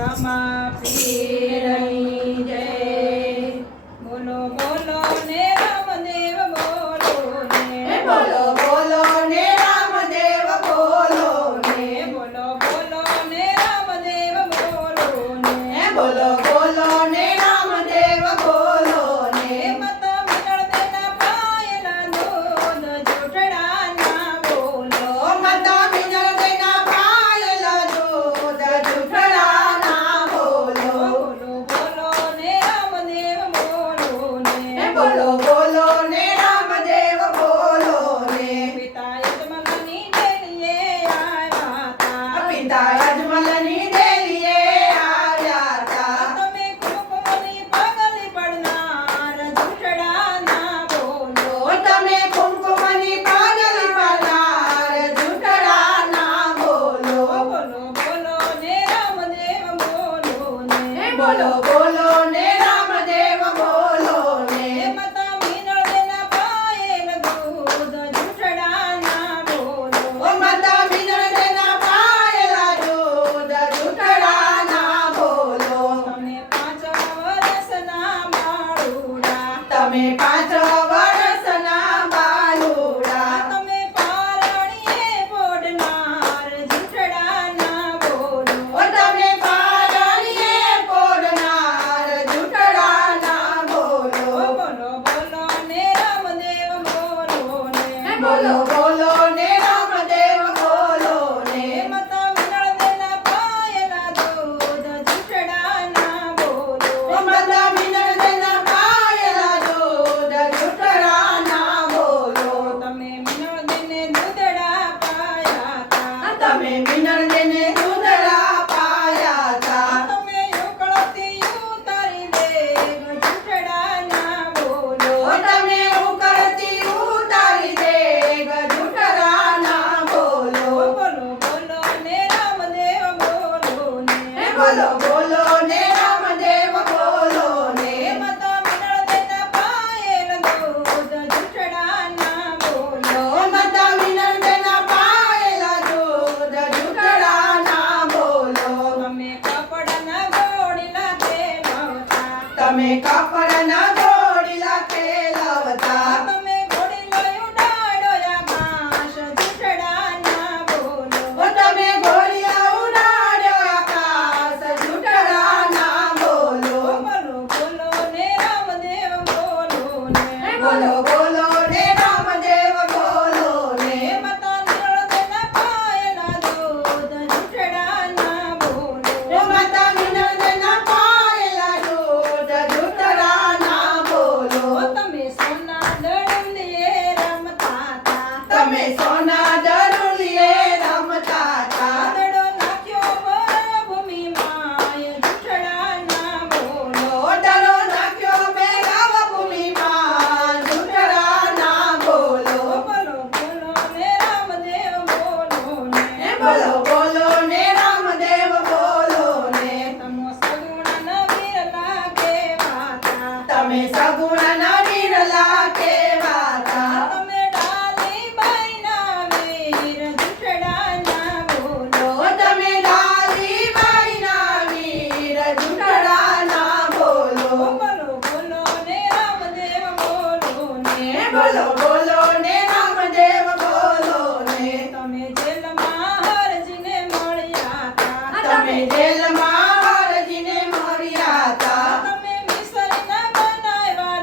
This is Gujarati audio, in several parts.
રમા પીરની જય. બોલો બોલો ને રામદેવ બોલો ને. બોલો બોલો ને રામદેવ બોલો ને. બોલો બોલો ને રામદેવ બોલો ને. બોલો બોલો ને રામદેવ બોલો ને. માતા મિનળ દેના પાયલા દૂધ જૂઠડાના બોલો. માતા મિનળ દેના પાયલા દૂધ જૂઠડાના બોલો. બોલો બોલો ને રામદેવ બોલો ને. બોલો બોલો ને રામદેવ બોલો ને. પિતા યજમાનની ડેલીએ આવ્યા તા. પિતા અજમલની દેલીએ આવ્યા તા. તમે કુમકુમની પાગલી પડનાર જૂઠડાના બોલો. તમે કુમકુમની પાગલ પડનાર જૂઠડાના બોલો. બોલો બોલો ને રામદેવ બોલો ને. બોલો બોલો ને રામદેવ બોલો ને. માતા મિનળ દેના પાયેલ દૂધ જૂઠડાના બોલો. માતા મિનળ દેના પાયેલા દૂધ જૂઠડાના બોલો. તમે 5 વર્ષના બાળુડા. તમે 5 વર્ષના બાલુડા. તમે પારણીએ પોડનાર જૂઠડાના બોલો. તમે પારણીએ પોડનાર જૂઠડાના બોલો. બોલો બોલો ને રામદેવ બોલો ને. બોલો બોલો ને રામદેવ બોલો ને. માતા મિનળ દેના પાયેલા દૂધ જૂઠડાના બોલો. માતા મિનળ દેના પાયેલા દૂધ જૂઠડાના બોલો. તમે મિનળ દેને દૂધડા પાયા તા. તમે મિનળ દેને દૂધડા પાયા તા. તમે ઉકળતી ઉતારી દેગ જૂઠડાના બોલો. તમે ઉકળતી ઉતારી દેગ જૂઠડાના બોલો. બોલો બોલો ને રામદેવ બોલો ને. બોલો બોલો ને રામદેવ બોલો ને. માતા મિનળ દેના પાયેલ દૂધ જૂઠડાના બોલો. માતા મિનળ દેના પાયેલા દૂધ જૂઠડાના બોલો. તમે કપડાના ગોળીલા ખેલવતા. તમે કાપડના ઘોડીલા ખેલવતા. તમે ઘોડીલો ઉડાડ્યો આકાશ જૂઠડાના બોલો. તમે ઘોડિયા ઉડાડ્યો આકાશ જૂઠડાના બોલો. બોલો બોલો ને રામદેવ બોલો ને. બોલો બોલો ને રામદેવ બોલો ને. માતા મિનળ દેના પાયેલા દૂધ જૂઠડાના બોલો. માતા મિનળ દેના પાયેલા દૂધ જૂઠડાના બોલો. તમે સોના દળુલીએ રમતા તા. તમે સોના દરુલીએ રમતા તા. આંધળો નાખ્યો મરુભૂમિ માય જૂઠડાના બોલો. ઓટલો નાખ્યો મેઘાવ ભૂમિમાં જૂઠડાના બોલો. બોલો બોલો ને રામદેવ બોલો ને. બોલો બોલો ને રામદેવ બોલો ને. તમો સગુણ નવીરલા કેવાતા. તમે સગુણના વિરલા કેવાતા. તમે ડાલી બાઈના વીર જૂઠડાના બોલો. તમે ડાલીબાઈના વીર જૂઠડાના બોલો. બોલો બોલો ને રામદેવ બોલો ને. બોલો બોલો ને રામદેવ બોલો ને. તમે જેલમાં હરજીને મળ્યા તા. તમે જેલમાં હરજીને મળ્યા તા. તમે મિસરીના બનાવ્યા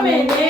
તમે ને